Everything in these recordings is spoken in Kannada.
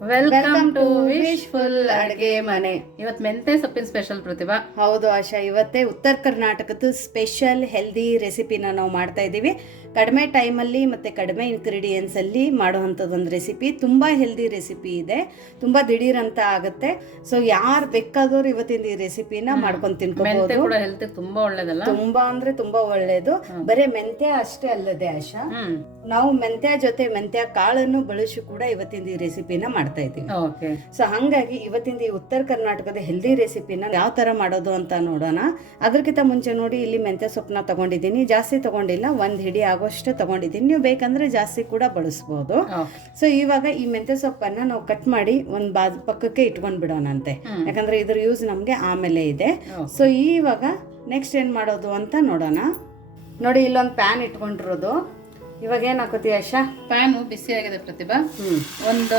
ವೆಲ್ಕಮ್ ಟು ವಿಶ್ಫುಲ್ ಅಡುಗೆ ಮನೆ ಇವತ್ತು ಮೆಂತೆ ಸೊಪ್ಪಿನ ಸ್ಪೆಷಲ್ ಪ್ರತಿಭಾ. ಹೌದು ಆಶಾ ಇವತ್ತೇ ಉತ್ತರ ಕರ್ನಾಟಕದ ಸ್ಪೆಷಲ್ ಹೆಲ್ದಿ ರೆಸಿಪಿನ ನಾವು ಮಾಡ್ತಾ ಇದ್ದೀವಿ. ಕಡಿಮೆ ಟೈಮಲ್ಲಿ ಮತ್ತು ಕಡಿಮೆ ಇನ್ಗ್ರೀಡಿಯೆಂಟ್ಸಲ್ಲಿ ಒಂದು ರೆಸಿಪಿ ತುಂಬ ಹೆಲ್ದಿ ರೆಸಿಪಿ ಇದೆ. ತುಂಬ ದಿಢೀರಂತ ಆಗುತ್ತೆ. ಸೊ ಯಾರು ಬೇಕಾದವ್ರು ಇವತ್ತಿನ ಈ ರೆಸಿಪಿನ ಮಾಡ್ಕೊಂಡು ತಿನ್ಕೋಬಹುದು ತುಂಬಾ ಒಳ್ಳೇದಲ್ಲ? ತುಂಬಾ ಅಂದ್ರೆ ತುಂಬಾ ಒಳ್ಳೇದು. ಬರೀ ಮೆಂತ್ಯ ಅಷ್ಟೇ ಅಲ್ಲದೆ ಆಶಾ. ನಾವು ಮೆಂತ್ಯ ಜೊತೆ ಮೆಂತ್ಯ ಕಾಳನ್ನು ಬಳಸಿ ಕೂಡ ಇವತ್ತಿನ ಈ ರೆಸಿಪಿನ ಮಾಡ್ತಾ ಇದ್ದೀವಿ. ಸೊ ಹಂಗಾಗಿ ಇವತ್ತಿನ ಈ ಉತ್ತರ ಕರ್ನಾಟಕದ ಹೆಲ್ದಿ ರೆಸಿಪಿನ ಯಾವ ತರ ಮಾಡೋದು ಅಂತ ನೋಡೋಣ. ಅದಕ್ಕಿಂತ ಮುಂಚೆ ನೋಡಿ ಇಲ್ಲಿ ಮೆಂತ್ಯ ಸೊಪ್ಪನ್ನ ತಗೊಂಡಿದ್ದೀನಿ. ಜಾಸ್ತಿ ತಗೊಂಡಿಲ್ಲ ಒಂದ್ ಹಿಡಿ ಆಗೋಷ್ಟು ತಗೊಂಡಿದ್ದೀನಿ. ನೀವು ಬೇಕಂದ್ರೆ ಜಾಸ್ತಿ ಕೂಡ ಬಳಸ್ಬೋದು. ಸೊ ಇವಾಗ ಈ ಮೆಂತ್ಯ ಸೊಪ್ಪನ್ನ ನಾವು ಕಟ್ ಮಾಡಿ ಒಂದ್ ಬಾಜ್ ಪಕ್ಕಕ್ಕೆ ಇಟ್ಕೊಂಡ್ ಬಿಡೋಣಂತೆ. ಯಾಕಂದರೆ ಯಾಕಂದ್ರೆ ಇದ್ರ ಯೂಸ್ ನಮ್ಗೆ ಆಮೇಲೆ ಇದೆ. ಸೊ ಇವಾಗ ನೆಕ್ಸ್ಟ್ ಏನ್ ಮಾಡೋದು ಅಂತ ನೋಡೋಣ. ನೋಡಿ ಇಲ್ಲೊಂದು ಪ್ಯಾನ್ ಇಟ್ಕೊಂಡಿರೋದು. ಇವಾಗ ಏನು ಹಾಕೋತಿ ಆಶಾ ಪ್ಯಾನು ಬಿಸಿ ಆಗಿದೆ ಪ್ರತಿಭಾ. ಒಂದು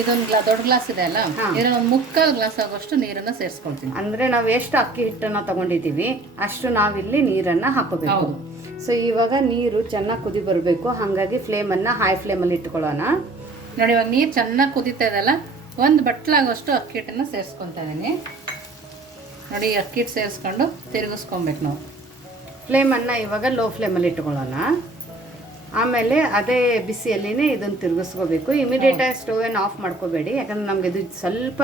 ಇದೊಂದು ಗ್ಲಾ ದೊಡ್ಡ ಗ್ಲಾಸ್ ಇದೆ ಅಲ್ಲ? ಇದನ್ನ ಇದರಲ್ಲಿ ಮುಕ್ಕಾಲು ಗ್ಲಾಸ್ ಆಗೋಷ್ಟು ನೀರನ್ನ ಸೇರಿಸ್ಕೊಳ್ತೀನಿ. ಅಂದ್ರೆ ನಾವು ಎಷ್ಟು ಅಕ್ಕಿ ಹಿಟ್ಟನ್ನ ತಗೊಂಡಿದ್ದೀವಿ ಅಷ್ಟು ನಾವಿಲ್ಲಿ ನೀರನ್ನ ಹಾಕೋಬೇಕು. ಸೊ ಇವಾಗ ನೀರು ಚೆನ್ನಾಗಿ ಕುದಿ ಬರಬೇಕು. ಹಾಗಾಗಿ ಫ್ಲೇಮನ್ನು ಹೈ ಫ್ಲೇಮಲ್ಲಿ ಇಟ್ಕೊಳ್ಳೋಣ. ನೋಡಿ ಇವಾಗ ನೀರು ಚೆನ್ನಾಗಿ ಕುದೀತಾ ಇದೆಲ್ಲ ಒಂದು ಬಟ್ಲಾಗೋಷ್ಟು ಅಕ್ಕಿ ಹಿಟ್ಟನ್ನು ಸೇರಿಸ್ಕೊತಾ ನೋಡಿ ಅಕ್ಕಿ ಹಿಟ್ಟು ಸೇರಿಸ್ಕೊಂಡು ತಿರುಗಿಸ್ಕೊಬೇಕು ನಾವು. ಫ್ಲೇಮನ್ನು ಇವಾಗ ಲೋ ಫ್ಲೇಮಲ್ಲಿ ಇಟ್ಕೊಳ್ಳೋಣ. ಆಮೇಲೆ ಅದೇ ಬಿಸಿಯಲ್ಲಿನೇ ಇದನ್ನು ತಿರುಗಿಸ್ಕೋಬೇಕು. ಇಮಿಡಿಯೇಟ್ ಆಗಿ ಸ್ಟವ್ ಏನು ಆಫ್ ಮಾಡ್ಕೋಬೇಡಿ. ಯಾಕಂದ್ರೆ ನಮ್ಗೆ ಇದು ಸ್ವಲ್ಪ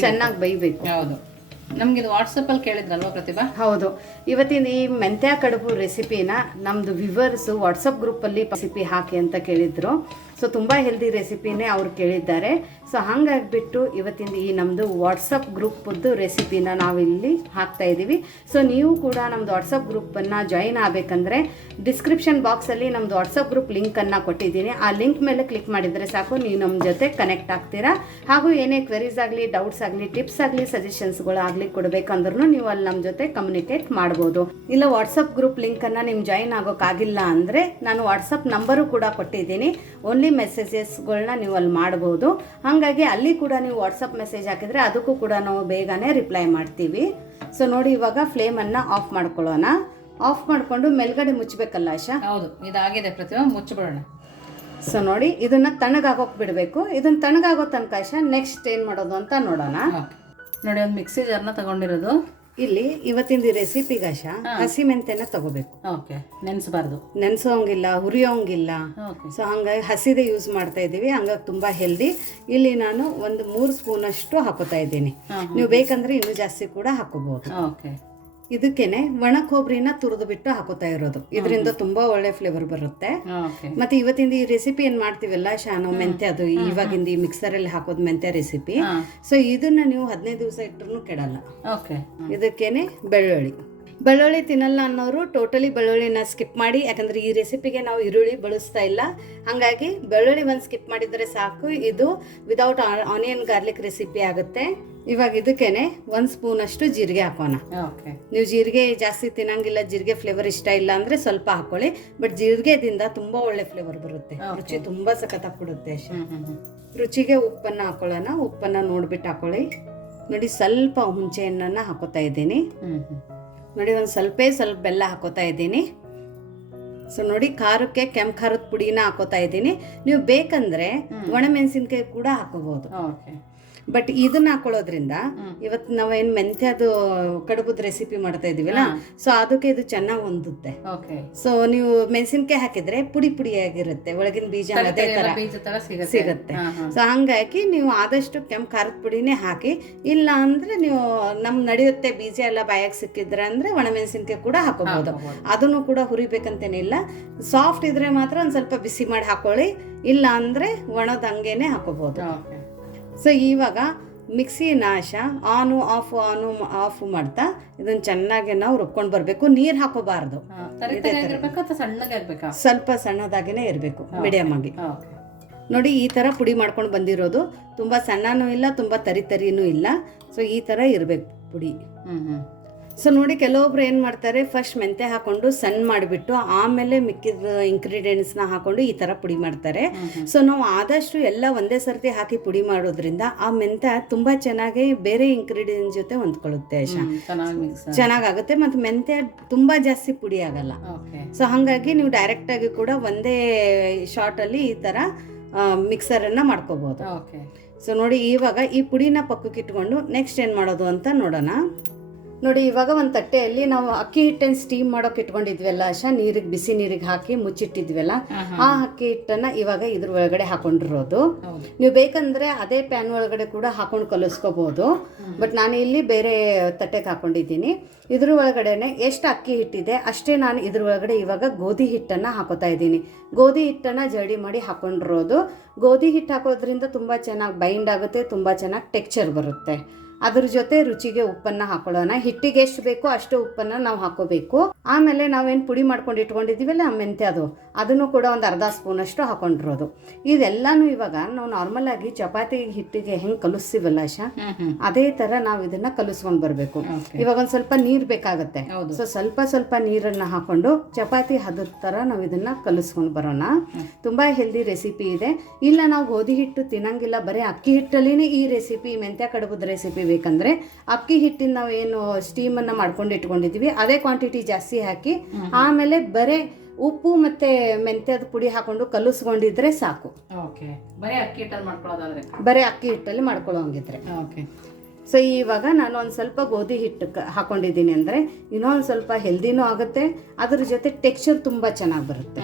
ಚೆನ್ನಾಗಿ ಬೇಯಬೇಕು. ಹೌದು. ನಮ್ಗೆ ಇದು ವಾಟ್ಸಪ್ಪಲ್ಲಿ ಕೇಳಿದ್ರಲ್ವಾ ಪ್ರತಿಭಾ? ಹೌದು. ಇವತ್ತಿನ ಈ ಮೆಂತ್ಯ ಕಡುಬು ರೆಸಿಪಿನ ನಮ್ದು ವಿವರ್ಸ್ ವಾಟ್ಸಪ್ ಗ್ರೂಪಲ್ಲಿ ರೆಸಿಪಿ ಹಾಕಿ ಅಂತ ಕೇಳಿದ್ರು. ಸೊ ತುಂಬ ಹೆಲ್ದಿ ರೆಸಿಪಿನೇ ಅವ್ರು ಕೇಳಿದ್ದಾರೆ. ಸೊ ಹಾಗಾಗ್ಬಿಟ್ಟು ಇವತ್ತಿನ ಈ ನಮ್ಮದು ವಾಟ್ಸಪ್ ಗ್ರೂಪದ್ದು ರೆಸಿಪಿನ ನಾವಿಲ್ಲಿ ಹಾಕ್ತಾ ಇದ್ದೀವಿ ಸೊ ನೀವು ಕೂಡ ನಮ್ಮದು ವಾಟ್ಸಪ್ ಗ್ರೂಪನ್ನು ಜಾಯಿನ್ ಆಗಬೇಕಂದ್ರೆ ಡಿಸ್ಕ್ರಿಪ್ಷನ್ ಬಾಕ್ಸಲ್ಲಿ ನಮ್ಮದು ವಾಟ್ಸಪ್ ಗ್ರೂಪ್ ಲಿಂಕನ್ನು ಕೊಟ್ಟಿದ್ದೀನಿ. ಆ ಲಿಂಕ್ ಮೇಲೆ ಕ್ಲಿಕ್ ಮಾಡಿದರೆ ಸಾಕು, ನೀವು ನಮ್ಮ ಜೊತೆ ಕನೆಕ್ಟ್ ಆಗ್ತೀರಾ. ಹಾಗೂ ಏನೇ ಕ್ವೆರೀಸ್ ಆಗಲಿ ಡೌಟ್ಸ್ ಆಗಲಿ ಟಿಪ್ಸ್ ಆಗಲಿ ಸಜೆಷನ್ಸ್ಗಳು ಆಗಲಿ ಕೊಡಬೇಕಂದ್ರೂ ನೀವು ಅಲ್ಲಿ ನಮ್ಮ ಜೊತೆ ಕಮ್ಯುನಿಕೇಟ್ ಮಾಡ್ಬೋದು. ಇಲ್ಲ ವಾಟ್ಸಪ್ ಗ್ರೂಪ್ ಲಿಂಕನ್ನು ನಿಮ್ಗೆ ಜಾಯಿನ್ ಆಗೋಕ್ಕಾಗಿಲ್ಲ ಅಂದರೆ ನಾನು ವಾಟ್ಸಪ್ ನಂಬರು ಕೂಡ ಕೊಟ್ಟಿದ್ದೀನಿ. ಓನ್ಲಿ ಮೆಸೇಜಸ್ಗಳನ್ನ ನೀವು ಅಲ್ಲಿ ಮಾಡ್ಬೋದು. ಹಾಗಾಗಿ ಅಲ್ಲಿ ಕೂಡ ನೀವು ವಾಟ್ಸಪ್ ಮೆಸೇಜ್ ಹಾಕಿದರೆ ಅದಕ್ಕೂ ಕೂಡ ನಾವು ಬೇಗನೆ ರಿಪ್ಲೈ ಮಾಡ್ತೀವಿ. ಸೊ ನೋಡಿ ಇವಾಗ ಫ್ಲೇಮನ್ನು ಆಫ್ ಮಾಡ್ಕೊಳ್ಳೋಣ. ಆಫ್ ಮಾಡಿಕೊಂಡು ಮೇಲ್ಗಡೆ ಮುಚ್ಚಬೇಕಲ್ಲ ಆಶಾ? ಹೌದು ಇದಾಗಿದೆ ಪ್ರತಿಮಾ ಮುಚ್ಚಿಬಿಡೋಣ ಸೊ ನೋಡಿ ಇದನ್ನ ತಣ್ಣಗಾಗೋಕ್ ಬಿಡಬೇಕು. ಇದನ್ನ ತಣ್ಣಗಾಗೋ ತನಕ ಆಶಾ ನೆಕ್ಸ್ಟ್ ಏನು ಮಾಡೋದು ಅಂತ ನೋಡೋಣ. ನೋಡಿ ಒಂದು ಮಿಕ್ಸಿ ಜಾರ್ನ ತಗೊಂಡಿರೋದು. ಇಲ್ಲಿ ಇವತ್ತಿನ ರೆಸಿಪಿಗೆ ಗಾಶ ಹಸಿ ಮೆಂತೆನ ತಗೋಬೇಕು. ಓಕೆ ನೆನೆಸಬಾರ್ದು. ನೆನೆಸೋಂಗಿಲ್ಲ ಹುರಿಯೋಂಗಿಲ್ಲ. ಸೊ ಹಂಗಾಗಿ ಹಸಿದೆ ಯೂಸ್ ಮಾಡ್ತಾ ಇದ್ದೀವಿ ಹಂಗಾಗಿ ತುಂಬ ಹೆಲ್ದಿ ಇಲ್ಲಿ ನಾನು ಒಂದು ಮೂರು ಸ್ಪೂನಷ್ಟು ಹಾಕೋತಾ ಇದ್ದೀನಿ. ನೀವು ಬೇಕಂದ್ರೆ ಇನ್ನೂ ಜಾಸ್ತಿ ಕೂಡ ಹಾಕೋಬಹುದು. ಓಕೆ. ಇದಕ್ಕೇನೆ ಒಣ ಕೊಬ್ಬರಿನ ತುರಿದು ಬಿಟ್ಟು ಹಾಕೋತಾ ಇರೋದು. ಇದರಿಂದ ತುಂಬಾ ಒಳ್ಳೆ ಫ್ಲೇವರ್ ಬರುತ್ತೆ. ಮತ್ತೆ ಇವತ್ತಿಂದ ಈ ರೆಸಿಪಿ ಏನ್ ಮಾಡ್ತೀವಲ್ಲ ಶಾನು ಮೆಂತ್ಯ ಅದು ಇವಾಗಿಂದ ಈ ಮಿಕ್ಸರ್ ಅಲ್ಲಿ ಹಾಕೋದ್ ಮೆಂತೆ ರೆಸಿಪಿ ಸೊ ಇದನ್ನ ನೀವು ಹದಿನೈದು ದಿವಸ ಇಟ್ಟರು ಕೆಡಲ್ಲ. ಇದಕ್ಕೇನೆ ಬೆಳ್ಳುಳ್ಳಿ. ಬೆಳ್ಳುಳ್ಳಿ ತಿನ್ನಲ್ಲ ಅನ್ನೋರು ಟೋಟಲಿ ಬೆಳ್ಳುಳ್ಳಿನ ಸ್ಕಿಪ್ ಮಾಡಿ ಯಾಕಂದ್ರೆ ಈ ರೆಸಿಪಿಗೆ ನಾವು ಈರುಳ್ಳಿ ಬಳಸ್ತಾ ಇಲ್ಲ. ಹಾಗಾಗಿ ಬೆಳ್ಳುಳ್ಳಿ ಒಂದು ಸ್ಕಿಪ್ ಮಾಡಿದರೆ ಸಾಕು. ಇದು ವಿದೌಟ್ ಆನಿಯನ್ ಗಾರ್ಲಿಕ್ ರೆಸಿಪಿ ಆಗುತ್ತೆ. ಇವಾಗ ಇದಕ್ಕೇನೆ ಒಂದು ಸ್ಪೂನ್ ಅಷ್ಟು ಜೀರಿಗೆ ಹಾಕೋಣ. ಓಕೆ ನೀವು ಜೀರಿಗೆ ಜಾಸ್ತಿ ತಿನ್ನಂಗಿಲ್ಲ ಜೀರಿಗೆ ಫ್ಲೇವರ್ ಇಷ್ಟ ಇಲ್ಲ ಅಂದ್ರೆ ಸ್ವಲ್ಪ ಹಾಕೊಳ್ಳಿ. ಬಟ್ ಜೀರಿಗೆದಿಂದ ತುಂಬಾ ಒಳ್ಳೆ ಫ್ಲೇವರ್ ಬರುತ್ತೆ. ರುಚಿ ತುಂಬಾ ಸಖತ್ತಾಗಿ ಕೊಡುತ್ತೆ ರುಚಿಗೆ ಉಪ್ಪನ್ನ ಹಾಕೊಳ್ಳೋಣ. ಉಪ್ಪನ್ನ ನೋಡ್ಬಿಟ್ಟು ಹಾಕೊಳ್ಳಿ. ನೋಡಿ ಸ್ವಲ್ಪ ಹುಣಸೆ ಹಣ್ಣನ್ನ ಹಾಕೋತಾ ಇದ್ದೀನಿ. ನೋಡಿ ಒಂದು ಸ್ವಲ್ಪೇ ಸ್ವಲ್ಪ ಬೆಲ್ಲ ಹಾಕೋತಾ ಇದ್ದೀನಿ. ಸೊ ನೋಡಿ ಖಾರಕ್ಕೆ ಕೆಂಪು ಖಾರದ ಪುಡಿನ ಹಾಕೋತಾ ಇದ್ದೀನಿ. ನೀವು ಬೇಕಂದ್ರೆ ಒಣಮೆಣಸಿನ್ಕಾಯಿ ಕೂಡ ಹಾಕೋಬಹುದು ಓಕೆ ಬಟ್ ಇದನ್ನ ಹಾಕೊಳ್ಳೋದ್ರಿಂದ ಇವತ್ ಇವತ್ತು ನಾವೇನು ಮೆಂತ್ಯದು ಕಡುಬುದ ರೆಸಿಪಿ ಮಾಡ್ತಾ ಇದೀವಲ್ಲ. ಸೊ ಅದಕ್ಕೆ ಇದು ಚೆನ್ನಾಗಿ ಹೊಂದುತ್ತೆ. ಸೊ ನೀವು ಮೆಣಸಿನ್ಕಾಯಿ ಹಾಕಿದ್ರೆ ಪುಡಿ ಪುಡಿಯಾಗಿರುತ್ತೆ ಒಳಗಿನ ಬೀಜ ಅದೇ ತರ ಸಿಗುತ್ತೆ. ಸೊ ಹಂಗಾಗಿ ನೀವು ಆದಷ್ಟು ಕೆಂಪ್ ಖಾರದ ಪುಡಿನೇ ಹಾಕಿ ಇಲ್ಲ ಅಂದ್ರೆ ನೀವು ನಮ್ ನಡೆಯುತ್ತೆ ಬೀಜ ಎಲ್ಲ ಬಾಯಾಗ ಸಿಕ್ಕಿದ್ರೆ ಅಂದ್ರೆ ಒಣ ಮೆಣಸಿನ್ಕಾಯಿ ಕೂಡ ಹಾಕೋಬಹುದು ಅದನ್ನು ಕೂಡ ಹುರಿಬೇಕಂತೇನಿಲ್ಲ. ಸಾಫ್ಟ್ ಇದ್ರೆ ಮಾತ್ರ ಒಂದ್ ಸ್ವಲ್ಪ ಬಿಸಿ ಮಾಡಿ ಹಾಕೊಳ್ಳಿ ಇಲ್ಲ ಅಂದ್ರೆ ಒಣದ ಹಂಗೇನೆ ಹಾಕೋಬಹುದು ಸೊ ಇವಾಗ ಮಿಕ್ಸಿ ನಾಶ ಆನು ಆಫ್ ಆನು ಆಫ್ ಮಾಡ್ತಾ ಇದನ್ನ ಚೆನ್ನಾಗಿ ನಾವು ರುಬ್ಕೊಂಡು ಬರಬೇಕು. ನೀರು ಹಾಕೋಬಾರ್ದು. ತರಿ ತರಿ ಸ್ವಲ್ಪ ಸಣ್ಣದಾಗಿನೇ ಇರಬೇಕು ಮೀಡಿಯಮ್ ಆಗಿ. ನೋಡಿ ಈ ಥರ ಪುಡಿ ಮಾಡ್ಕೊಂಡು ಬಂದಿರೋದು. ತುಂಬ ಸಣ್ಣನೂ ಇಲ್ಲ ತುಂಬ ತರಿ ತರಿನೂ ಇಲ್ಲ. ಸೊ ಈ ಥರ ಇರಬೇಕು ಪುಡಿ. ಹ್ಞೂ ಹ್ಞೂ ಸೊ ನೋಡಿ ಕೆಲವೊಬ್ರು ಏನು ಮಾಡ್ತಾರೆ ಫಸ್ಟ್ ಮೆಂತೆ ಹಾಕೊಂಡು ಸಣ್ಣ ಮಾಡಿಬಿಟ್ಟು ಆಮೇಲೆ ಮಿಕ್ಕಿದ ಇಂಗ್ರೀಡಿಯೆಂಟ್ಸ್ನ ಹಾಕೊಂಡು ಈ ಥರ ಪುಡಿ ಮಾಡ್ತಾರೆ. ಸೊ ನಾವು ಆದಷ್ಟು ಎಲ್ಲ ಒಂದೇ ಸರ್ತಿ ಹಾಕಿ ಪುಡಿ ಮಾಡೋದ್ರಿಂದ ಆ ಮೆಂತೆ ತುಂಬ ಚೆನ್ನಾಗಿ ಬೇರೆ ಇಂಗ್ರೀಡಿಯೆಂಟ್ ಜೊತೆ ಹೊಂದ್ಕೊಳ್ಳುತ್ತೆ ಚೆನ್ನಾಗಾಗುತ್ತೆ ಮತ್ತು ಮೆಂತೆ ತುಂಬ ಜಾಸ್ತಿ ಪುಡಿ ಆಗಲ್ಲ. ಸೊ ಹಾಗಾಗಿ ನೀವು ಡೈರೆಕ್ಟಾಗಿ ಕೂಡ ಒಂದೇ ಶಾರ್ಟಲ್ಲಿ ಈ ಥರ ಮಿಕ್ಸರನ್ನು ಮಾಡ್ಕೋಬೋದು. ಸೊ ನೋಡಿ ಇವಾಗ ಈ ಪುಡಿನ ಪಕ್ಕಕ್ಕೆ ಇಟ್ಕೊಂಡು ನೆಕ್ಸ್ಟ್ ಏನು ಮಾಡೋದು ಅಂತ ನೋಡೋಣ. ನೋಡಿ ಇವಾಗ ಒಂದು ತಟ್ಟೆಯಲ್ಲಿ ನಾವು ಅಕ್ಕಿ ಹಿಟ್ಟನ್ನು ಸ್ಟೀಮ್ ಮಾಡೋಕೆ ಇಟ್ಕೊಂಡಿದ್ವಲ್ಲ ಆಶಾ. ನೀರಿಗೆ ಬಿಸಿ ನೀರಿಗೆ ಹಾಕಿ ಮುಚ್ಚಿಟ್ಟಿದ್ವಲ್ಲ ಆ ಅಕ್ಕಿ ಹಿಟ್ಟನ್ನ ಇವಾಗ ಇದ್ರ ಒಳಗಡೆ ಹಾಕೊಂಡಿರೋದು ನೀವು ಬೇಕಂದ್ರೆ ಅದೇ ಪ್ಯಾನ್ ಒಳಗಡೆ ಕೂಡ ಹಾಕೊಂಡು ಕಲಿಸ್ಕೋಬಹುದು ಬಟ್ ನಾನು ಇಲ್ಲಿ ಬೇರೆ ತಟ್ಟೆಗೆ ಹಾಕೊಂಡಿದ್ದೀನಿ. ಇದ್ರ ಒಳಗಡೆನೆ ಎಷ್ಟು ಅಕ್ಕಿ ಹಿಟ್ಟಿದೆ ಅಷ್ಟೇ ನಾನು ಇದ್ರ ಒಳಗಡೆ ಇವಾಗ ಗೋಧಿ ಹಿಟ್ಟನ್ನು ಹಾಕೋತಾ ಇದ್ದೀನಿ. ಗೋಧಿ ಹಿಟ್ಟನ್ನು ಜಡಿ ಮಾಡಿ ಹಾಕೊಂಡಿರೋದು. ಗೋಧಿ ಹಿಟ್ಟು ಹಾಕೋದ್ರಿಂದ ತುಂಬ ಚೆನ್ನಾಗಿ ಬೈಂಡ್ ಆಗುತ್ತೆ ತುಂಬ ಚೆನ್ನಾಗಿ ಟೆಕ್ಚರ್ ಬರುತ್ತೆ. ಅದ್ರ ಜೊತೆ ರುಚಿಗೆ ಉಪ್ಪನ್ನ ಹಾಕೊಳ್ಳೋಣ. ಹಿಟ್ಟಿಗೆ ಎಷ್ಟು ಬೇಕೋ ಅಷ್ಟು ಉಪ್ಪನ್ನ ನಾವು ಹಾಕೋಬೇಕು. ಆಮೇಲೆ ನಾವೇನು ಪುಡಿ ಮಾಡ್ಕೊಂಡು ಇಟ್ಕೊಂಡಿದ್ದೀವಲ್ಲ ಮೆಂತ್ಯ ಅದು ಅದನ್ನು ಕೂಡ ಒಂದು ಅರ್ಧ ಸ್ಪೂನಷ್ಟು ಹಾಕೊಂಡಿರೋದು. ಇದೆಲ್ಲನೂ ಇವಾಗ ನಾವು ನಾರ್ಮಲಾಗಿ ಚಪಾತಿ ಹಿಟ್ಟಿಗೆ ಹೆಂಗೆ ಕಲಿಸ್ತೀವಲ್ಲ ಹ್ಮ್ ಅದೇ ತರ ನಾವು ಇದನ್ನ ಕಲಿಸ್ಕೊಂಡು ಬರಬೇಕು. ಇವಾಗ ಒಂದು ಸ್ವಲ್ಪ ನೀರು ಬೇಕಾಗುತ್ತೆ. ಸೊ ಸ್ವಲ್ಪ ಸ್ವಲ್ಪ ನೀರನ್ನ ಹಾಕೊಂಡು ಚಪಾತಿ ಹದದ ತರ ನಾವು ಇದನ್ನ ಕಲಿಸ್ಕೊಂಡು ಬರೋಣ. ತುಂಬಾ ಹೆಲ್ದಿ ರೆಸಿಪಿ ಇದೆ. ಇಲ್ಲ ನಾವು ಗೋಧಿ ಹಿಟ್ಟು ತಿನ್ನಂಗಿಲ್ಲ ಬರೀ ಅಕ್ಕಿ ಹಿಟ್ಟಲ್ಲಿನೇ ಈ ರೆಸಿಪಿ ಮೆಂತ್ಯ ಕಡುಬದ ರೆಸಿಪಿ ಬೇಕಂದ್ರೆ ಅಕ್ಕಿ ಹಿಟ್ಟಿನ ನಾವು ಏನು ಸ್ಟೀಮನ್ನು ಮಾಡ್ಕೊಂಡು ಇಟ್ಕೊಂಡಿದ್ದೀವಿ ಅದೇ ಕ್ವಾಂಟಿಟಿ ಜಾಸ್ತಿ ಹಾಕಿ ಆಮೇಲೆ ಬರೀ ಉಪ್ಪು ಮತ್ತೆ ಮೆಂತ್ಯದ ಪುಡಿ ಹಾಕೊಂಡು ಕಲಸ್ಕೊಂಡಿದ್ರೆ ಸಾಕು. ಓಕೆ. ಬರೀ ಅಕ್ಕಿ ಹಿಟ್ಟಲ್ಲಿ ಮಾಡ್ಕೊಳ್ಳೋದಾದ್ರೆ? ಬರೀ ಅಕ್ಕಿ ಹಿಟ್ಟಲ್ಲಿ ಮಾಡ್ಕೊಳ್ಳೋಂಗಿದ್ರೆ. ಓಕೆ. ಸೊ ಇವಾಗ ನಾನು ಒಂದು ಸ್ವಲ್ಪ ಗೋಧಿ ಹಿಟ್ಟು ಕ- ಹಾಕೊಂಡಿದ್ದೀನಿ ಅಂದರೆ ಇನ್ನೊಂದು ಸ್ವಲ್ಪ ಹೆಲ್ದಿನೂ ಆಗುತ್ತೆ ಅದ್ರ ಜೊತೆ ಟೆಕ್ಸ್ಚರ್ ತುಂಬ ಚೆನ್ನಾಗಿ ಬರುತ್ತೆ.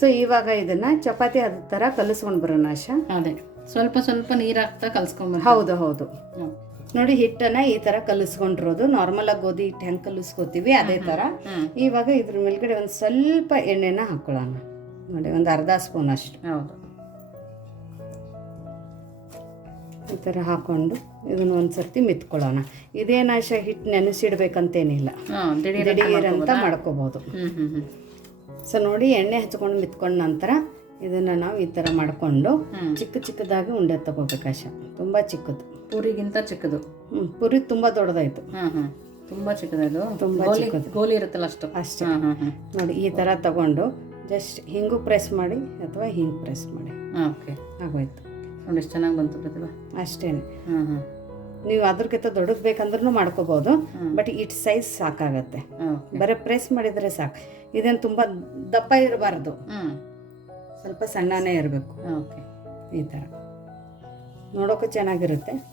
ಸೊ ಇವಾಗ ಇದನ್ನು ಚಪಾತಿ ಅದ ಥರ ಕಲಿಸ್ಕೊಂಡು ಬರೋಣ ಆಶಾ. ಅದೇ. ಸ್ವಲ್ಪ ಸ್ವಲ್ಪ ನೀರು ಹಾಕ್ತಾ ಕಲ್ಸ್ಕೊಂಬ ಹೌದು ಹೌದು. ನೋಡಿ ಹಿಟ್ಟನ್ನು ಈ ಥರ ಕಲಿಸ್ಕೊಂಡಿರೋದು. ನಾರ್ಮಲಾಗಿ ಗೋಧಿ ಹಿಟ್ಟು ಹೆಂಗೆ ಕಲಿಸ್ಕೋತೀವಿ ಅದೇ ಥರ ಹ್ಮ್ ಇವಾಗ ಇದ್ರ ಮೇಲ್ಗಡೆ ಒಂದು ಸ್ವಲ್ಪ ಎಣ್ಣೆನ ಹಾಕ್ಕೊಳ್ಳೋಣ ನೋಡಿ ಒಂದು ಅರ್ಧ ಸ್ಪೂನ್ ಅಷ್ಟು. ಹೌದು. ಈ ಥರ ಹಾಕ್ಕೊಂಡು ಇದನ್ನು ಒಂದು ಸರ್ತಿ ಮಿತ್ಕೊಳ್ಳೋಣ. ಇದೇನು ಆಶಾ ಹಿಟ್ಟು ನೆನೆಸಿಡ್ಬೇಕಂತೇನಿಲ್ಲ. ಅಂತ ಮಾಡ್ಕೋಬಹುದು ಸೊ ನೋಡಿ ಎಣ್ಣೆ ಹಚ್ಕೊಂಡು ಮಿತ್ಕೊಂಡ ನಂತರ ಇದನ್ನು ನಾವು ಈ ಥರ ಮಾಡಿಕೊಂಡು ಚಿಕ್ಕ ಚಿಕ್ಕದಾಗಿ ಉಂಡೆ ತಗೋಬೇಕು ಆಶಾ. ತುಂಬ ಚಿಕ್ಕದು. ಪೂರಿಗಿಂತ ಚಿಕ್ಕದು. ಹ್ಞೂ ಪುರಿ ತುಂಬ ದೊಡ್ಡದಾಯಿತು. ಹಾಂ ಹ್ಮ್. ತುಂಬಾ ಚಿಕ್ಕದದು. ತುಂಬಾ ಗೋಲಿ ಚಿಕ್ಕದು. ಗೋಲಿ ಇರುತ್ತಲ್ಲ ಅಷ್ಟು. ಅಷ್ಟೇ. ನೋಡಿ ಈ ಥರ ತಗೊಂಡು ಜಸ್ಟ್ ಹಿಂಗೂ ಪ್ರೆಸ್ ಮಾಡಿ ಅಥವಾ ಹಿಂಗೆ ಪ್ರೆಸ್ ಮಾಡಿ. ಓಕೆ ಆಗೋಯ್ತು. ನೋಡಿ ಎಷ್ಟು ಚೆನ್ನಾಗಿ ಬಂತು ಪ್ರತಿಭಾ. ಅಷ್ಟೇ ಹಾಂ ಹ್ಮ್. ನೀವು ಅದ್ರಕ್ಕಿಂತ ದೊಡ್ಡದು ಬೇಕಂದ್ರೂ ಮಾಡ್ಕೋಬೋದು ಬಟ್ ಇಟ್ ಸೈಜ್ ಸಾಕಾಗತ್ತೆ. ಬರೀ ಪ್ರೆಸ್ ಮಾಡಿದರೆ ಸಾಕು. ಇದೇನು ತುಂಬ ದಪ್ಪ ಇರಬಾರ್ದು. ಸ್ವಲ್ಪ ಸಣ್ಣನೇ ಇರಬೇಕು. ಓಕೆ ಈ ಥರ ನೋಡೋಕ್ಕೂ ಚೆನ್ನಾಗಿರುತ್ತೆ.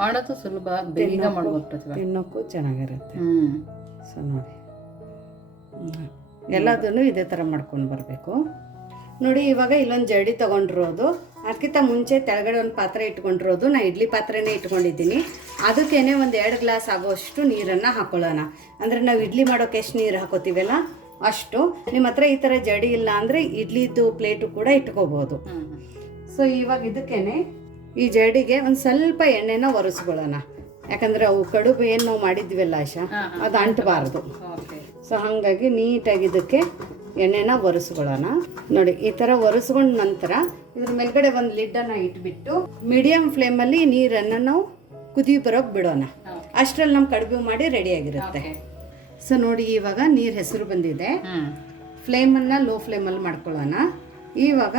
ಮಾಡೋದು ಸುಲಭ ಬೇಗ ತಿನ್ನೋಕ್ಕೂ ಚೆನ್ನಾಗಿರುತ್ತೆ. ಸೊ ನೋಡಿ. ಎಲ್ಲದನ್ನು ಇದೇ ಥರ ಮಾಡ್ಕೊಂಡು ಬರಬೇಕು. ನೋಡಿ ಇವಾಗ ಇಲ್ಲೊಂದು ಜಡಿ ತೊಗೊಂಡಿರೋದು. ಅದಕ್ಕಿಂತ ಮುಂಚೆ ತೆಳಗಡೆ ಒಂದು ಪಾತ್ರೆ ಇಟ್ಕೊಂಡಿರೋದು. ನಾ ಇಡ್ಲಿ ಪಾತ್ರೆನೇ ಇಟ್ಕೊಂಡಿದ್ದೀನಿ. ಅದಕ್ಕೇನೆ ಒಂದು ಎರಡು ಗ್ಲಾಸ್ ಆಗೋಷ್ಟು ನೀರನ್ನು ಹಾಕೊಳ್ಳೋಣ. ಅಂದರೆ ನಾವು ಇಡ್ಲಿ ಮಾಡೋಕೆ ಎಷ್ಟು ನೀರು ಹಾಕೋತೀವಲ್ಲ? ಅಷ್ಟು. ನಿಮ್ಮ ಹತ್ರ ಈ ಥರ ಜಡಿ ಇಲ್ಲ ಅಂದರೆ ಇಡ್ಲಿದು ಪ್ಲೇಟು ಕೂಡ ಇಟ್ಕೋಬೋದು. ಸೊ ಇವಾಗ ಇದಕ್ಕೇನೆ ಈ ಜಡಿಗೆ ಒಂದು ಸ್ವಲ್ಪ ಎಣ್ಣೆನ ಒರೆಸ್ಕೊಳ್ಳೋಣ. ಯಾಕಂದ್ರೆ ಅವು ಕಡುಬು ಏನು ನಾವು ಮಾಡಿದ್ವಲ್ಲ ಆಶಾ ಅದು ಅಂಟಬಾರ್ದು. ಸೊ ಹಾಗಾಗಿ ನೀಟಾಗಿ ಇದಕ್ಕೆ ಎಣ್ಣೆನ ಒರೆಸ್ಕೊಳ್ಳೋಣ. ನೋಡಿ ಈ ಥರ ಒರೆಸ್ಕೊಂಡ ನಂತರ ಇದ್ರ ಮೇಲ್ಗಡೆ ಒಂದು ಲಿಡ್ಡನ್ನು ಇಟ್ಬಿಟ್ಟು ಮೀಡಿಯಂ ಫ್ಲೇಮಲ್ಲಿ ನೀರನ್ನು ನಾವು ಕುದಿ ಬರೋಕೆ ಬಿಡೋಣ. ಅಷ್ಟ್ರಲ್ಲಿ ನಮ್ಮ ಕಡುಬು ಮಾಡಿ ರೆಡಿಯಾಗಿರುತ್ತೆ ಸೊ ನೋಡಿ ಇವಾಗ ನೀರು ಹೆಸರು ಬಂದಿದೆ. ಫ್ಲೇಮನ್ನು ಲೋ ಫ್ಲೇಮಲ್ಲಿ ಮಾಡ್ಕೊಳ್ಳೋಣ. ಇವಾಗ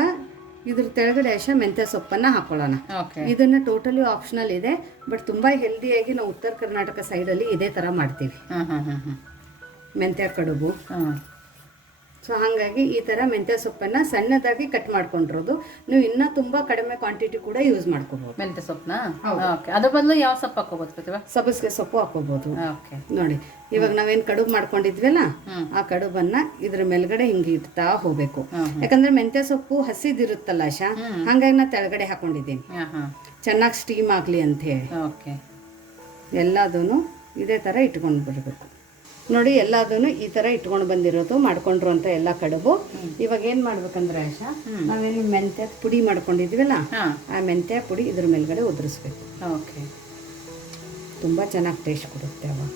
ಇದ್ರ ತೆಳಗಡೆ ಅಶ ಮೆಂತ್ಯ ಸೊಪ್ಪನ್ನು ಹಾಕೊಳ್ಳೋಣ. ಇದನ್ನ ಟೋಟಲಿ ಆಪ್ಷನಲ್ ಇದೆ ಬಟ್ ತುಂಬ ಹೆಲ್ದಿಯಾಗಿ ನಾವು ಉತ್ತರ ಕರ್ನಾಟಕ ಸೈಡಲ್ಲಿ ಇದೇ ಥರ ಮಾಡ್ತೀವಿ. ಮೆಂತ್ಯ ಕಡುಬು. ಸೊ ಹಾಗಾಗಿ ಈ ಥರ ಮೆಂತ್ಯ ಸೊಪ್ಪನ್ನು ಸಣ್ಣದಾಗಿ ಕಟ್ ಮಾಡ್ಕೊಂಡಿರೋದು. ನೀವು ಇನ್ನೂ ತುಂಬ ಕಡಿಮೆ ಕ್ವಾಂಟಿಟಿ ಕೂಡ ಯೂಸ್ ಮಾಡ್ಕೋಬಹುದು ಮೆಂತ್ಯ ಸೊಪ್ಪನ್ನ? ಓಕೆ ಅದ್ರ ಬದಲು ಯಾವ ಸೊಪ್ಪು ಹಾಕೋಬೋದು ಪ್ರತಿಭಾ? ಸಬ್ಬಸಿಗೆ ಸೊಪ್ಪು ಹಾಕೋಬಹುದು ಓಕೆ ನೋಡಿ ಇವಾಗ ನಾವೇನ್ ಕಡುಬು ಮಾಡ್ಕೊಂಡಿದ್ವಲ್ಲ. ಆ ಕಡುಬನ್ನ ಇದ್ರ ಮೇಲ್ಗಡೆ ಹಿಂಗೆ ಇಡ್ತಾ ಹೋಗ್ಬೇಕು. ಯಾಕಂದ್ರೆ ಮೆಂತ್ಯ ಸೊಪ್ಪು ಹಸಿದಿರುತ್ತಲ್ಲ ಶಾ ಹಂಗಾಗಿ ನಾ ತೆಳಗಡೆ ಹಾಕೊಂಡಿದ್ದೀನಿ. ಚೆನ್ನಾಗಿ ಸ್ಟೀಮ್ ಆಗಲಿ ಅಂತ ಹೇಳಿ. ಓಕೆ ಎಲ್ಲದೂ ಇದೇ ತರ ಇಟ್ಕೊಂಡು ಬರಬೇಕು. ನೋಡಿ ಎಲ್ಲದೂ ಈ ಥರ ಇಟ್ಕೊಂಡು ಬಂದಿರೋದು ಮಾಡ್ಕೊಂಡ್ರು ಅಂತ ಎಲ್ಲ ಕಡುಬು. ಇವಾಗ ಏನು ಮಾಡ್ಬೇಕಂದ್ರೆ ಆಶಾ ನಾವೇನು ಮೆಂತ್ಯ ಪುಡಿ ಮಾಡ್ಕೊಂಡಿದ್ವಿಲ್ಲ ಆ ಮೆಂತ್ಯ ಪುಡಿ ಇದ್ರ ಮೇಲ್ಗಡೆ ಉದುರಿಸ್ಬೇಕು. ಓಕೆ. ತುಂಬ ಚೆನ್ನಾಗಿ ಟೇಸ್ಟ್ ಕೊಡುತ್ತೆ ಅವಾಗ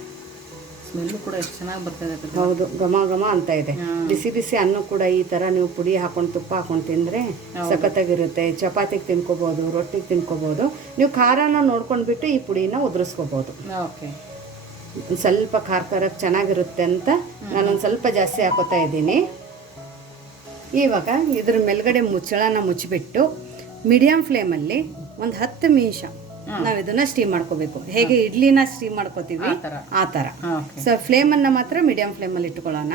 ಸ್ಮೆಲ್ಲು ಕೂಡ ಎಷ್ಟು ಚೆನ್ನಾಗಿ ಬರ್ತದೆ ಹೌದು ಘಮ ಘಮ ಅಂತ ಇದೆ. ಬಿಸಿ ಬಿಸಿ ಅನ್ನ ಕೂಡ ಈ ಥರ ನೀವು ಪುಡಿ ಹಾಕೊಂಡು ತುಪ್ಪ ಹಾಕೊಂಡು ತಿಂದರೆ ಸಖತ್ತಾಗಿರುತ್ತೆ. ಚಪಾತಿಗೆ ತಿನ್ಕೋಬೋದು ರೊಟ್ಟಿಗೆ ತಿನ್ಕೋಬೋದು. ನೀವು ಖಾರನ ನೋಡ್ಕೊಂಡ್ಬಿಟ್ಟು ಈ ಪುಡಿನ ಉದುರಿಸ್ಕೋಬೋದು. ಓಕೆ. ಸ್ವಲ್ಪ ಖಾರ ಖಾರಕ್ಕೆ ಚೆನ್ನಾಗಿರುತ್ತೆ ಅಂತ ನಾನೊಂದು ಸ್ವಲ್ಪ ಜಾಸ್ತಿ ಹಾಕೋತಾ ಇದ್ದೀನಿ. ಇವಾಗ ಇದ್ರ ಮೇಲ್ಗಡೆ ಮುಚ್ಚಳನ ಮುಚ್ಚಿಬಿಟ್ಟು ಮೀಡಿಯಮ್ ಫ್ಲೇಮಲ್ಲಿ ಒಂದು ಹತ್ತು ನಿಮಿಷ ನಾವು ಇದನ್ನ ಸ್ಟೀಮ್ ಮಾಡ್ಕೋಬೇಕು. ಹೇಗೆ ಇಡ್ಲಿನ ಸ್ಟೀಮ್ ಮಾಡ್ಕೋತೀವಿ? ಆ ಥರ ಸೊ ಫ್ಲೇಮನ್ನು ಮಾತ್ರ ಮೀಡಿಯಂ ಫ್ಲೇಮಲ್ಲಿ ಇಟ್ಕೊಳ್ಳೋಣ.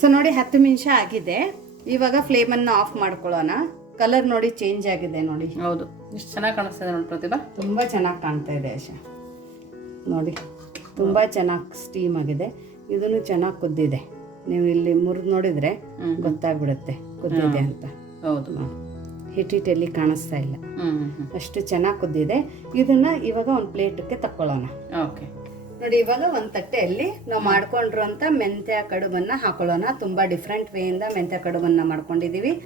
ಸೊ ನೋಡಿ ಹತ್ತು ನಿಮಿಷ ಆಗಿದೆ. ಇವಾಗ ಫ್ಲೇಮನ್ನು ಆಫ್ ಮಾಡ್ಕೊಳ್ಳೋಣ. ಕಲರ್ ನೋಡಿ ಚೇಂಜ್ ಆಗಿದೆ ನೋಡಿ. ಹೌದು. ಎಷ್ಟು ಚೆನ್ನಾಗಿ ಕಾಣಿಸ್ತದೆ ನೋಡಿ ಪ್ರತಿಭಾ. ತುಂಬ ಚೆನ್ನಾಗಿ ಕಾಣ್ತಾ ಇದೆ ಆಶಾ. ನೋಡಿ. ತುಂಬ ಚೆನ್ನಾಗಿ ಸ್ಟೀಮ್ ಆಗಿದೆ. ಇದನ್ನು ಚೆನ್ನಾಗಿ ಕುದ್ದಿದೆ. ನೀವು ಇಲ್ಲಿ ಮುರಿದು ನೋಡಿದರೆ ಗೊತ್ತಾಗ್ಬಿಡುತ್ತೆ ಕುದ್ದಿದೆ ಅಂತ. ಹೌದು. ಹಿಟ್ಟಿಟ್ಟಲ್ಲಿ ಕಾಣಿಸ್ತಾ ಇಲ್ಲ. ಅಷ್ಟು ಚೆನ್ನಾಗಿ ಕುದ್ದಿದೆ. ಇದನ್ನ ಇವಾಗ ಒಂದು ಪ್ಲೇಟಕ್ಕೆ ತಕ್ಕೊಳ್ಳೋಣ. ಓಕೆ. ನೋಡಿ ಇವಾಗ ಒಂದು ತಟ್ಟೆಯಲ್ಲಿ ನಾವು ಮಾಡ್ಕೊಂಡಿರುವಂಥ ಮೆಂತ್ಯ ಕಡುಬನ್ನು ಹಾಕೊಳ್ಳೋಣ. ತುಂಬಾ ಡಿಫ್ರೆಂಟ್ ವೇಯಿಂದ ಮೆಂತ್ಯ ಕಡುಬನ್ನು ಮಾಡ್ಕೊಂಡಿದೀವಿ.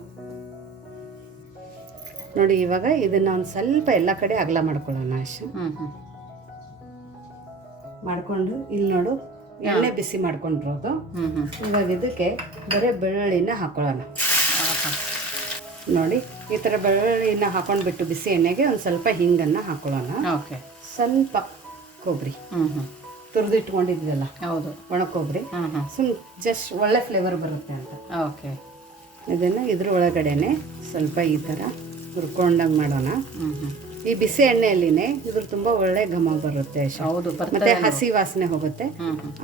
ನೋಡಿ ಇವಾಗ ಇದನ್ನ ಒಂದು ಸ್ವಲ್ಪ ಎಲ್ಲ ಕಡೆ ಅಗಲ ಮಾಡ್ಕೊಳ್ಳೋಣ ಅಷ್ಟು ಮಾಡ್ಕೊಂಡು ಇಲ್ಲಿ ನೋಡು ಎಣ್ಣೆ ಬಿಸಿ ಮಾಡ್ಕೊಂಡಿರೋದು. ಇವಾಗ ಇದಕ್ಕೆ ಬರೀ ಬೆಳ್ಳುಳ್ಳಿನ ಹಾಕೊಳ್ಳೋಣ. ನೋಡಿ ಈ ಥರ ಬೆಳ್ಳುಳ್ಳಿನ ಹಾಕೊಂಡ್ಬಿಟ್ಟು ಬಿಸಿ ಎಣ್ಣೆಗೆ ಒಂದು ಸ್ವಲ್ಪ ಹಿಂಗನ್ನು ಹಾಕೊಳ್ಳೋಣ. ಓಕೆ. ಸ್ವಲ್ಪ ಕೊಬ್ಬರಿ ತುರಿದಿಟ್ಕೊಂಡಿದ್ವಲ್ಲ ಹೌದು. ಒಣ ಕೊಬ್ಬರಿ ಸುಮ್ ಜಸ್ಟ್ ಒಳ್ಳೆ ಫ್ಲೇವರ್ ಬರುತ್ತೆ ಅಂತ. ಓಕೆ. ಇದನ್ನು ಇದ್ರ ಒಳಗಡೆನೆ ಸ್ವಲ್ಪ ಈ ಥರ ಹುರ್ಕೊಂಡಂಗೆ ಮಾಡೋಣ. ಈ ಬಿಸಿ ಎಣ್ಣೆಯಲ್ಲಿನೇ ಇದ್ರ ತುಂಬ ಒಳ್ಳೆ ಘಮ ಬರುತ್ತೆ. ಹೌದು ಮತ್ತೆ ಹಸಿ ವಾಸನೆ ಹೋಗುತ್ತೆ.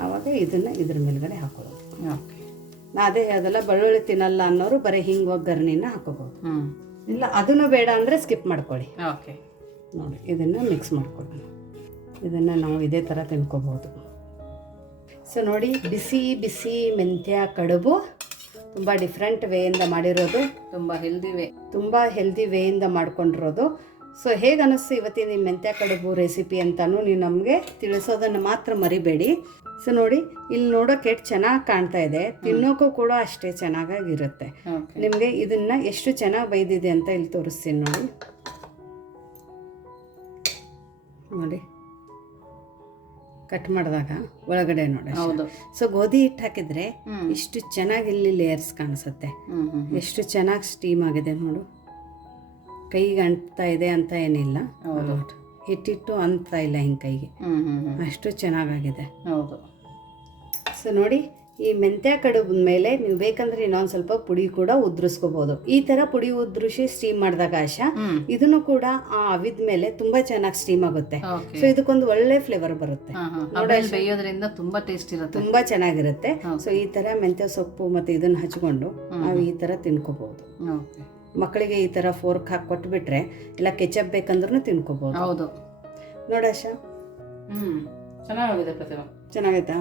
ಆವಾಗ ಇದನ್ನ ಇದ್ರ ಮೇಲ್ಗಡೆ ಹಾಕೋದು ಅದೇ ಅದೆಲ್ಲ ಬೆಳ್ಳುಳ್ಳಿ ತಿನ್ನಲ್ಲ ಅನ್ನೋರು ಬರೀ ಹಿಂಗ್ ಒಗ್ಗರಣೆನ ಹಾಕೋಬಹುದು. ಇಲ್ಲ ಅದನ್ನ ಬೇಡ ಅಂದರೆ ಸ್ಕಿಪ್ ಮಾಡ್ಕೊಳ್ಳಿ. ಓಕೆ. ನೋಡಿ ಇದನ್ನು ಮಿಕ್ಸ್ ಮಾಡ್ಕೊಳ್ಳೋಣ. ಇದನ್ನು ನಾವು ಇದೇ ಥರ ತಿನ್ಕೋಬಹುದು. ಸೊ ನೋಡಿ ಬಿಸಿ ಬಿಸಿ ಮೆಂತ್ಯ ಕಡುಬು ತುಂಬ ಡಿಫ್ರೆಂಟ್ ವೇಯಿಂದ ಮಾಡಿರೋದು. ತುಂಬಾ ಹೆಲ್ದಿ ವೇ ತುಂಬ ಹೆಲ್ದಿ ವೇಯಿಂದ ಮಾಡ್ಕೊಂಡಿರೋದು. ಸೊ ಹೇಗೆ ಅನ್ನಿಸ್ತು ಇವತ್ತಿನ ಈ ಮೆಂತ್ಯ ಕಡುಬು ರೆಸಿಪಿ ಅಂತಲೂ ನೀವು ನಮಗೆ ತಿಳಿಸೋದನ್ನು ಮಾತ್ರ ಮರಿಬೇಡಿ. ಸೊ ನೋಡಿ ಇಲ್ಲಿ ನೋಡೋಕೆ ಎಷ್ಟು ಚೆನ್ನಾಗಿ ಕಾಣ್ತಾ ಇದೆ. ತಿನ್ನೋಕ್ಕೂ ಕೂಡ ಅಷ್ಟೇ ಚೆನ್ನಾಗಿರುತ್ತೆ ನಿಮಗೆ ಇದನ್ನ ಎಷ್ಟು ಚೆನ್ನಾಗಿ ಬೈದಿದೆ ಅಂತ ಇಲ್ಲಿ ತೋರಿಸ್ತೀನಿ ನೋಡಿ. ನೋಡಿ. ಕಟ್ ಮಾಡಿದಾಗ ಒಳಗಡೆ ನೋಡಿ ಹೌದು. ಸೊ ಗೋಧಿ ಹಿಟ್ಟು ಹಾಕಿದ್ರೆ ಇಷ್ಟು ಚೆನ್ನಾಗಿ ಇಲ್ಲಿ ಲೇಯರ್ಸ್ ಕಾಣಿಸುತ್ತೆ. ಎಷ್ಟು ಚೆನ್ನಾಗಿ ಸ್ಟೀಮ್ ಆಗಿದೆ ನೋಡು. ಕೈಗೆ ಅಂಟ್ತಾ ಇದೆ ಅಂತ ಏನಿಲ್ಲ. ಹೌದು. ನೋಡು. ಹಿಟ್ಟಿಟ್ಟು ಅಂಟ್ತಾ ಇಲ್ಲ ಹಿಂಗೆ ಕೈಗೆ. ಅಷ್ಟು ಚೆನ್ನಾಗಾಗಿದೆ. ಹೌದು. ಸೊ ನೋಡಿ ಈ ಮೆಂತ್ಯ ಕಡುಬು ಮೇಲೆ ನೀವು ಬೇಕಂದ್ರೆ ಇನ್ನೊಂದು ಸ್ವಲ್ಪ ಪುಡಿ ಕೂಡ ಉದ್ರಿಸ್ಕೋಬಹುದು ಈ ತರ ಪುಡಿ ಉದ್ರಿಸಿ ಸ್ಟೀಮ್ ಮಾಡಿದಾಗ ಆಶ ಇದನ್ನು ಕೂಡ ಆ ಅವಿದ ಮೇಲೆ ತುಂಬಾ ಚೆನ್ನಾಗಿ ಸ್ಟೀಮ್ ಆಗುತ್ತೆ. ಸೊ ಇದಕ್ಕೊಂದು ಒಳ್ಳೆ ಫ್ಲೇವರ್ ಬರುತ್ತೆ. ಬೇಯೋದ್ರಿಂದ ತುಂಬಾ ಟೇಸ್ಟ್ ಇರುತ್ತೆ. ತುಂಬಾ ಚೆನ್ನಾಗಿರುತ್ತೆ. ಸೊ ಈ ತರ ಮೆಂತ್ಯ ಸೊಪ್ಪು ಮತ್ತೆ ಇದನ್ನ ಹಚ್ಕೊಂಡು ನಾವು ಈ ತರ ತಿನ್ಕೋಬಹುದು ಮಕ್ಕಳಿಗೆ ಈ ಥರ ಫೋರ್ಕ್ ಹಾಕಿ ಕೊಟ್ಬಿಟ್ರೆ ಇಲ್ಲ ಕೆಚಪ್ ಬೇಕಂದ್ರೂ ತಿನ್ಕೋಬೋದು. ಹೌದು. ನೋಡಾಶ ಹ್ಮ್ ಚೆನ್ನಾಗಿದೆ ಪ್ರತಿಭಾ. ಚೆನ್ನಾಗೈತಾ?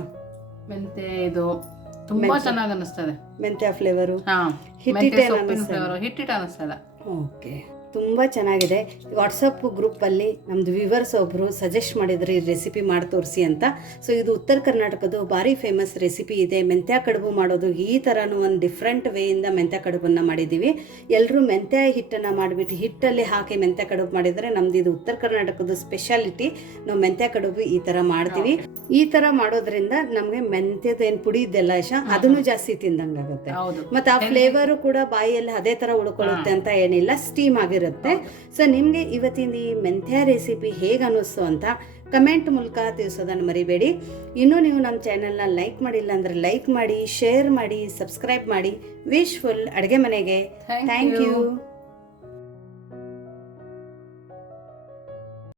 ಮೆಂತೆ ಇದು ತುಂಬಾ ಚೆನ್ನಾಗಿ ಅನಿಸ್ತದೆ. ಮೆಂತ್ಯ ಫ್ಲೇವರು ಹಾ ಹಿಟ್ಟಿಟ್ಟೆ. ಫ್ಲೇವರ್ ಹಿಟ್ಟಿಟ್ಟು ಅನಿಸ್ತದ. ಓಕೆ. ತುಂಬ ಚೆನ್ನಾಗಿದೆ. ವಾಟ್ಸಪ್ ಗ್ರೂಪಲ್ಲಿ ನಮ್ಮದು ವಿವರ್ಸ್ ಒಬ್ಬರು ಸಜೆಸ್ಟ್ ಮಾಡಿದ್ರು ಈ ರೆಸಿಪಿ ಮಾಡಿ ತೋರಿಸಿ ಅಂತ. ಸೊ ಇದು ಉತ್ತರ ಕರ್ನಾಟಕದ್ದು ಭಾರಿ ಫೇಮಸ್ ರೆಸಿಪಿ ಇದೆ. ಮೆಂತ್ಯ ಕಡುಬು ಮಾಡೋದು ಈ ಥರನೂ ಒಂದು ಡಿಫ್ರೆಂಟ್ ವೇಯಿಂದ ಮೆಂತ್ಯ ಕಡುಬನ್ನು ಮಾಡಿದ್ದೀವಿ ಎಲ್ಲರೂ ಮೆಂತ್ಯ ಹಿಟ್ಟನ್ನು ಮಾಡಿಬಿಟ್ಟು ಹಿಟ್ಟಲ್ಲಿ ಹಾಕಿ ಮೆಂತ್ಯ ಕಡುಬು ಮಾಡಿದರೆ ನಮ್ದು ಇದು ಉತ್ತರ ಕರ್ನಾಟಕದ ಸ್ಪೆಷಾಲಿಟಿ ನಾವು ಮೆಂತ್ಯ ಕಡುಬು ಈ ಥರ ಮಾಡ್ತೀವಿ. ಈ ಥರ ಮಾಡೋದ್ರಿಂದ ನಮಗೆ ಮೆಂತ್ಯದ ಏನು ಪುಡಿ ಇದೆಲ್ಲ ಅದನ್ನು ಜಾಸ್ತಿ ತಿಂದಂಗಾಗುತ್ತೆ. ಮತ್ತು ಮತ್ತೆ ಆ ಫ್ಲೇವರು ಕೂಡ ಬಾಯಿಯಲ್ಲಿ ಅದೇ ತರ ಉಳ್ಕೊಳ್ಳುತ್ತೆ ಅಂತ ಏನಿಲ್ಲ. ಸ್ಟೀಮ್ ಆಗಿರುತ್ತೆ. ಸೊ ನಿಮಗೆ ಇವತ್ತಿನ ಈ ಮೆಂತ್ಯ ರೆಸಿಪಿ ಹೇಗೆ ಅನ್ನಿಸ್ತು ಅಂತ ಕಮೆಂಟ್ ಮೂಲಕ ತಿಳಿಸೋದನ್ನು ಮರಿಬೇಡಿ. ಇನ್ನೂ ನೀವು ನಮ್ಮ ಚಾನೆಲ್ನ ಲೈಕ್ ಮಾಡಿಲ್ಲ ಅಂದರೆ ಲೈಕ್ ಮಾಡಿ ಶೇರ್ ಮಾಡಿ ಸಬ್ಸ್ಕ್ರೈಬ್ ಮಾಡಿ. ವಿಶ್ ಫುಲ್ ಅಡುಗೆ ಮನೆಗೆ. Thank you